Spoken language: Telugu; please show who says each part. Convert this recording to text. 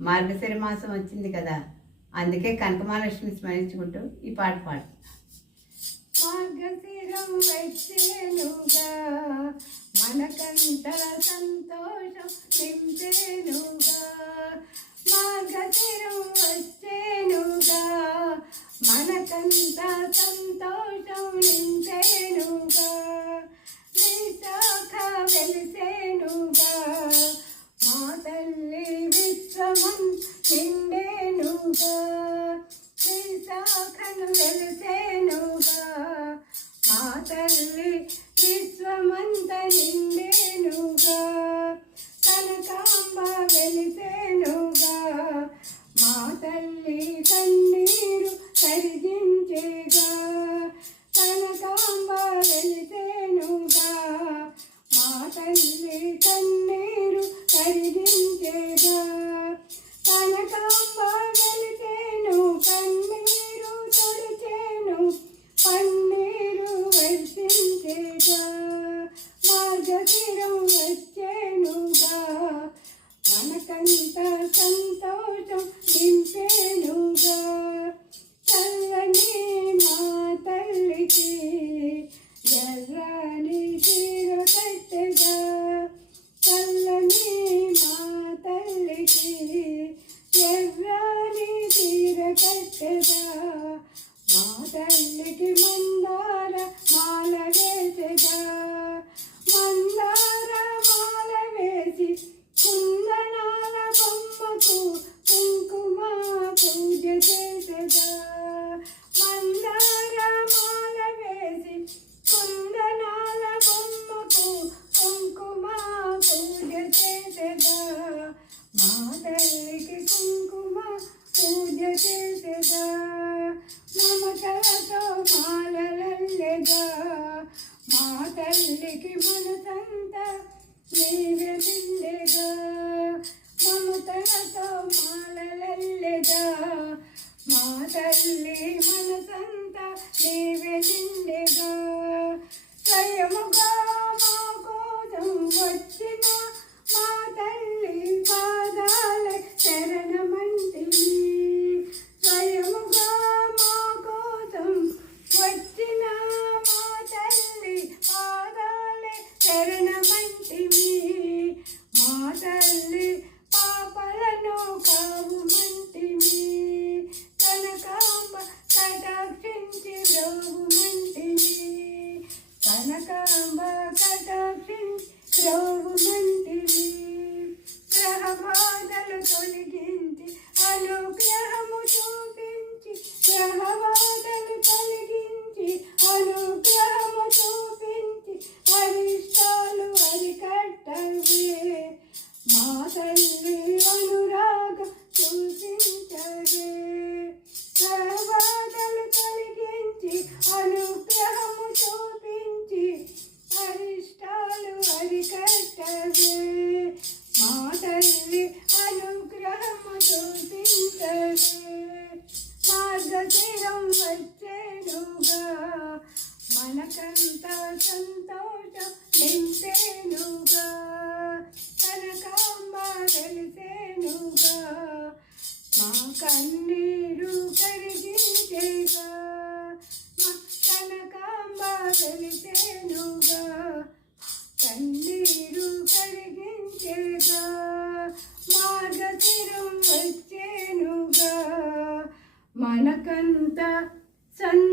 Speaker 1: మార్గశిర మాసం వచ్చింది కదా. అందుకే కనకమహాలక్ష్మి స్మరించుకుంటూ ఈ పాట పాడు. మార్గశిరం వచ్చేనుగా మనకంత సంతోషం తల్లి విశ్వమంత నిండేనుగా కనకాంబ వెలిసేనుగా మా తల్లి కన్నీరు కరిగించేగా మా తల్లికి మంచి మా తల్లికి మనసంత నీవే నిండెగా మమతలతో మాలలల్లెగా. మా తల్లి మనసంత నీవే నిండెగా స్వయముగా కనకాంబ కటాక్షించి రోగుమంటివి గ్రహ బాధలు తొలగింది సంతోషం నింపేనుగా కనకాంబ వెలిసేనుగా మా కన్నీరు కరిగించేగా మా కనకాంబ వెలిసేనుగా కన్నీరు కరిగించేగా మార్గశిరం వచ్చేనుగా మనకంత సన్